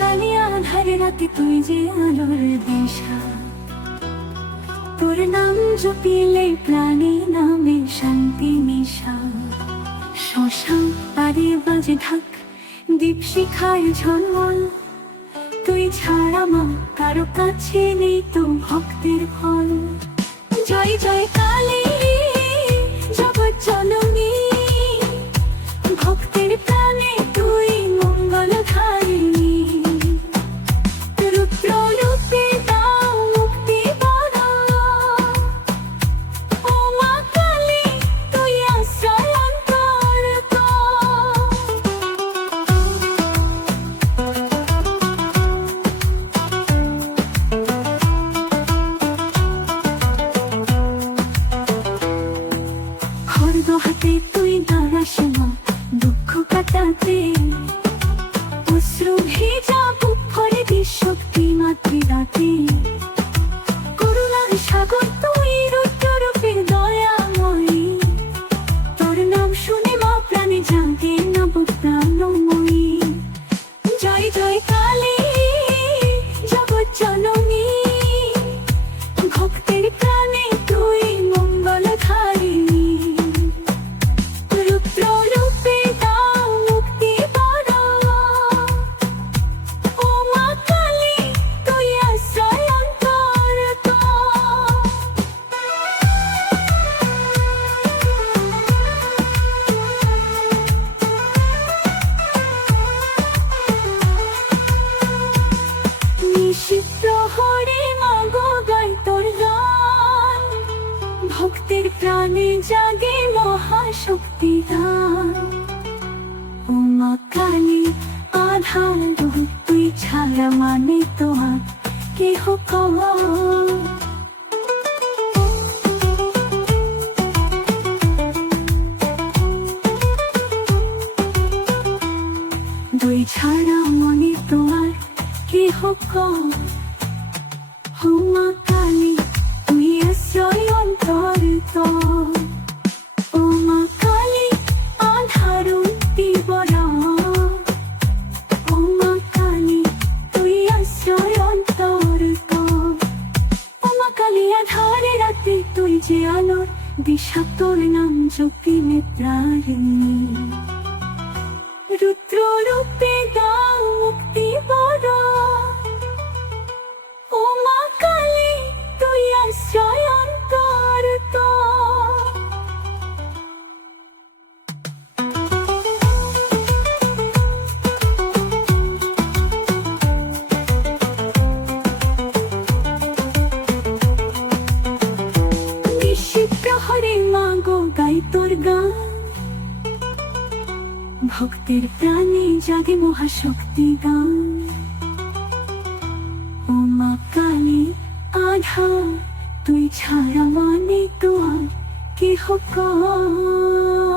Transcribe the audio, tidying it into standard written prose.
কালী আঁধারে রাতে তুই যে আলোর দিশা, তোর নাম জপিলে প্রাণে নামে শান্তি নিশা। শ্মশান পারে বাজে ঢাক, দীপ শিখায় ঝলমল, তুই ছাড়া মা কারো কাছে নেই তো ভক্তের ফল। জয় জয় কালী জগৎ জননী, ভক্তের প্রাণে তুই মঙ্গলধারিণী। রুদ্র রূপে দাও মুক্তি বর, ও মা কালী তুই আশ্রয় অন্তরত। খড়গ হাতে তুই দাঁড়াস মা দুঃখ কাটাতে, অশ্রু ভেজা বুক ভরে দিস শক্তি মাতৃদাতে। করুণার সাগর তুই রুদ্র রূপে দয়াময়ী, তোর নাম শুনে মা প্রাণে জাগে নব প্রাণময়ী। জয় জয় কালী জগৎ জননী, ভক্তের প্রাণে তুই মঙ্গলধারিণী। রুদ্র রূপে দাও মুক্তি বর, ও মা কালী তুই আশ্রয় অন্তরত। নিশীথ প্রহরে মাগো গাই তোর গান, ভক্তের প্রাণে জাগে মহাশক্তি দান। ও মা কালী আধার রূপ, তুই ছাড়া মানে তো আর কেহ কম। তুই ছাড়া মনে তো আর কেহ কম। ও মা কালী তুই আশ্রয় অন্তরত, ও মা কালী আধার দিবর, ও মা কালী তুই আশ্রয় অন্তরত। ও মা কালী আধারে রাতে তুই যে আলোর দিশা, তোর নাম জপিলে প্রাণিনী। রুদ্র রূপে দাও মুক্তি বর, ও মা কালী তুই আশ্রয় অন্তরত। নিশীথ প্রহরে মাগো গাই তোর গান, ভক্তের প্রাণে জাগে মহাশক্তি গান। ও মা কালী আধার, তুই ছাড়া মানে তো আর কেহ কম।